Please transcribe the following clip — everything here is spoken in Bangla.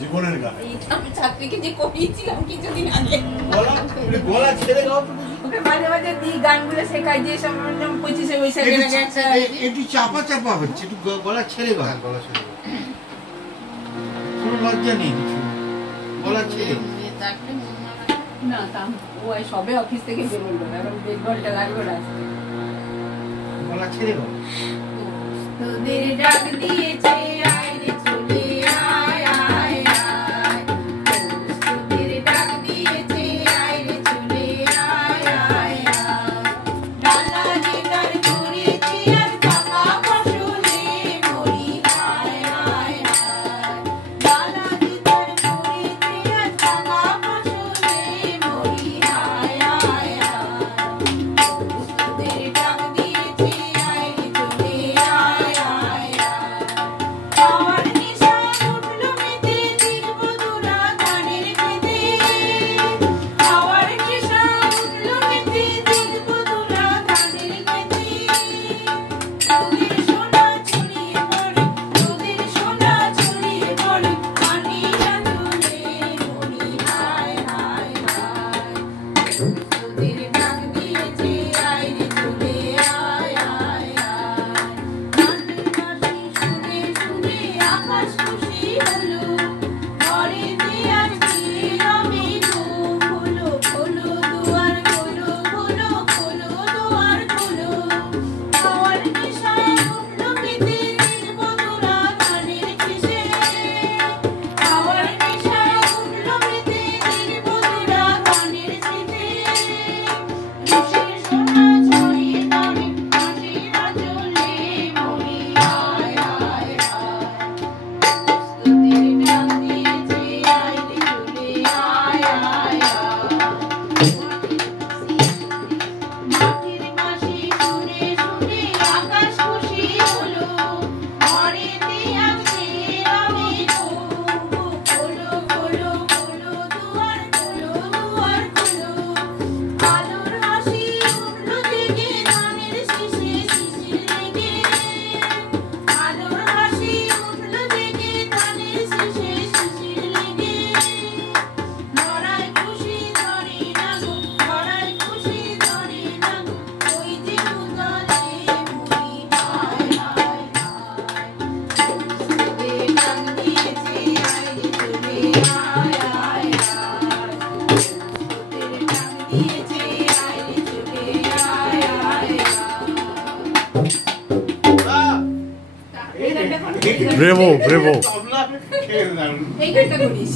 জীবনের গান। এইটা আমি চাকরিকে যে করিয়েছিলাম কিছুদিন আগে। গলা ছেড়ে গাও তো। ওকে মাঝে মাঝে দিই গানগুলো শেখাই দিয়ে সমাজম 25শে বৈশাখের আগে একটা একটু চাপা চাপা হচ্ছে, একটু গলা ছেড়ে গাও। গলা ছেড়ে গাও, কোনো লজ্জা নেই কিছু, গলা ছেড়ে। না তাম ও সবে অফিস থেকে বেরোলো, এখন 1.5 ঘন্টা লাগবে রাস্তায়। গলা ছেড়ে গাও। তোদের ডাক দিয়েছে আয় রে চলে আয় আয় আয়, তোদের ডাক দিয়েছে আয় রে চলে আয় আয় আয়, ডালা যে তার করেছি আর চাপা ফসলে মরি আয় আয় আয়, ডালা যে তার করেছি আর চাপা ফসলে মরি আয় আয় আয়, তোদের ডাক দিয়েছে আয় রে চলে আয় আয় আয়, আমার নিশা উঠলো মেতে দিলব তোরা গানের খেতে, আমার নিশা উঠলো মেতে দিলব তোরা গানের খেতে, তোদের সোনা ছড়িয়ে পড়ে, তোদের সোনা ছড়িয়ে পড়ে, পানি রাঁধুনে মরি হায় হায় হায়, তোদের ডাক দিয়েছে আয় রে চলে আয় আয় আয়, গানের বাঁশি শুনে শুনে আকাশ খুশি হলো, ঘরেতে আজকে রবে ঘুম হলো, খোলো দুয়ার খোলো খোলো খোলো দুয়ার খোলো, আমার নেশায় উঠলো মেতে দিলব তোরা গানের শেষে, আমার নেশায় উঠলো মেতে দিলব তোরা গানের শেষে, রসের সোনা ছড়িয়ে পড়ে হাসির আঁচলে মরি হায় হায় হায়, তোদের ডাক দিয়েছে আয় রে চলে আয় আয় আয়, মাটির বাঁশি শুনে শুনে আকাশ খুশি হলো, ঘরেতে আজকে রবে ঘুম, খোলো খোলো খোলো দুয়ার খোলো দুয়ার খোলো, আলোর হাসি উঠলো জেগে ধানের শীষে শিশির লেগে, আলোর হাসি উঠলো জেগে ধানের শীষে শিশির লেগে, লড়াই খুশি ধরে না গো, লড়াই খুশি ধরে না গো, ওই যে উতলে মরি হায় হায় হায়, তোদের ডাক দিয়েছে আয় রে চলে আয় আয় আয়, তোদের ডাক দিয়েছে আয় রে চলে আয় আয় আয়। এই গানটা ব্রেভো ব্রেভো। এই গানটা করিস।